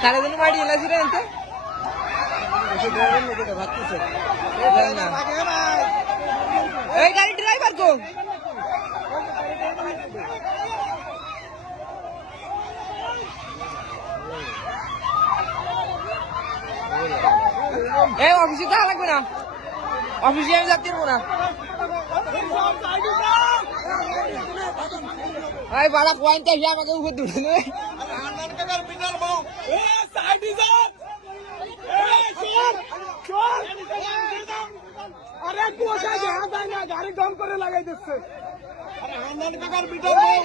সারাদিন বাড়ি এলাছি রে এতে এই গাড়ি ড্রাইভার কো এই অফিসে দেখা লাগবে না অফিসে আমি যাতে পারবো না ভাই বাড়া কোয়াইনটা হিয়া আমাকে উপর দুটো নেবে আরে কুয়াশা দেখা যায় না গাড়ি দম করে লাগাই দিচ্ছে আরে হান্নান কাকার বিটার বউ